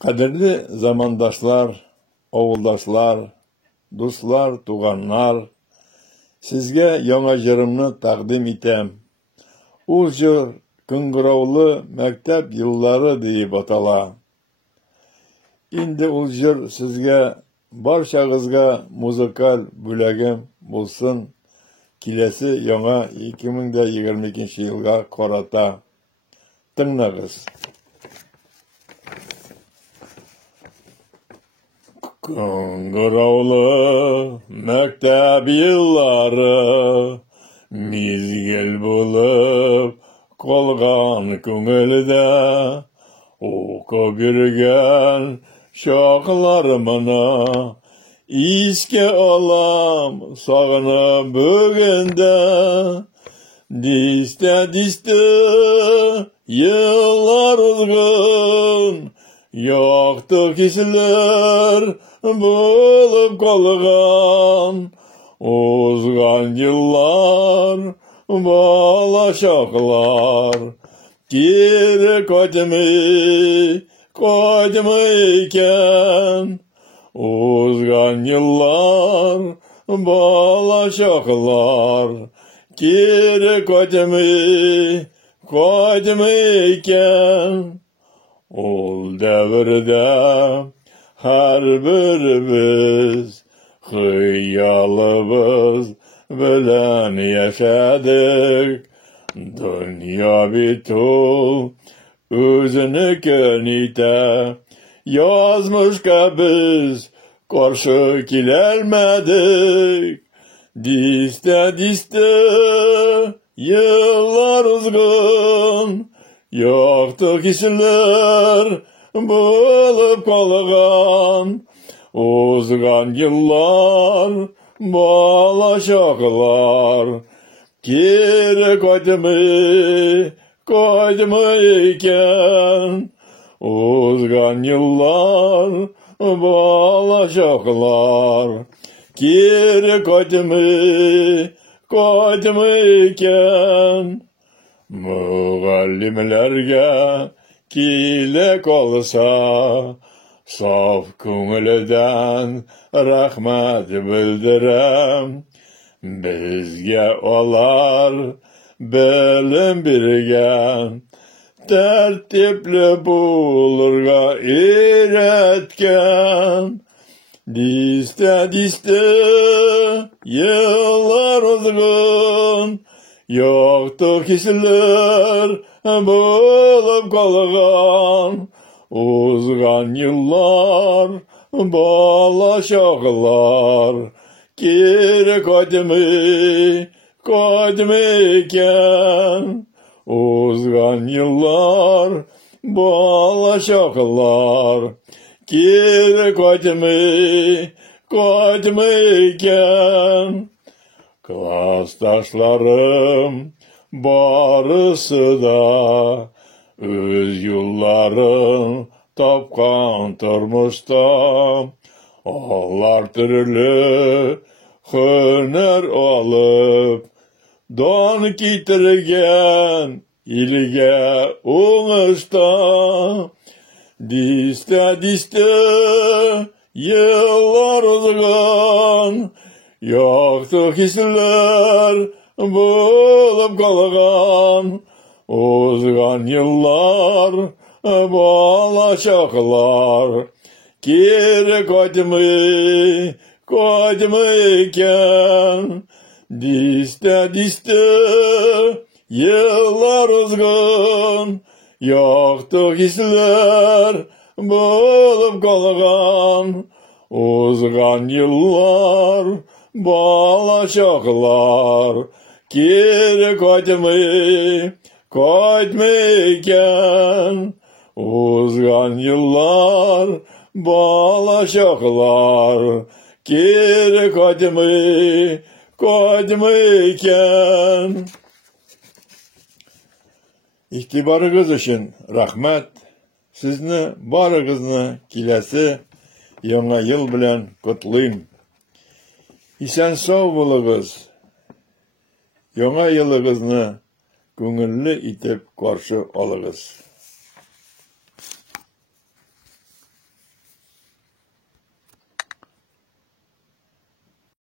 Kadirli zamandaşlar, oğuldaşlar, dostlar, tuğanlar, sizge yana jırımны takdim item. Ул jır kıngıravlı mektep yılları deyip atala. Indi ул jır sizge barşağızga muzikal бүләгем bulsun. Kilesi yana 2022 yılga korata. Tınlağız. Kıngıravlı mektep yılları mizgil bulup kolgan көңілді oku birgen şaklarımına iske alam sağına bugünde diste yıllar uzgun yoktı kişiler bulup kalgan uzgan yıllar balaşaklar geri koydumuyken uzgan yıllar balaşaklar geri koydumuyken ol devirde her birimiz hıyalımız bilen yaşadık. Dünya bitul özünü könite yazmışka biz karşı kilermedik. Diste yıllar uzgun yoktu kişiler bulup kalgan uzgan yıllar balaşaklar geri koydumuyken uzgan yıllar balaşaklar geri koydumuyken muğallimlerge kile kalsa saf köngülden rahmet bildirem. Bizge olar bilim birgen tertipli bulurga öğretken. Diste yıllar uzgun yoktu kişiler bulup kalgan uzgan yıllar balaşaklar geri koydumuyken uzgan yıllar balaşaklar geri koydumuyken klastaşlarım barısı da öz yolların tapkan turmuşta onlar türlü hüner alıp don kitirgen ilge uğuşta diste yıllar uzgun yoktu kişiler bulup kalgan uzgan yıllar balaşaklar geri koydumuyken diste yıllar uzgun yoktu kişiler bulup kalgan uzgan yıllar balaşaklar geri koydumuyken uzgan yıllar balaşaklar geri koydumuyken. İhtibarınız için rahmet. Sizni barıgızны kilesi yana yıl bilen kutlayım. İsen sağ bulunuz. Yana yılınızı көңіллі итеп қаршы алыңыз.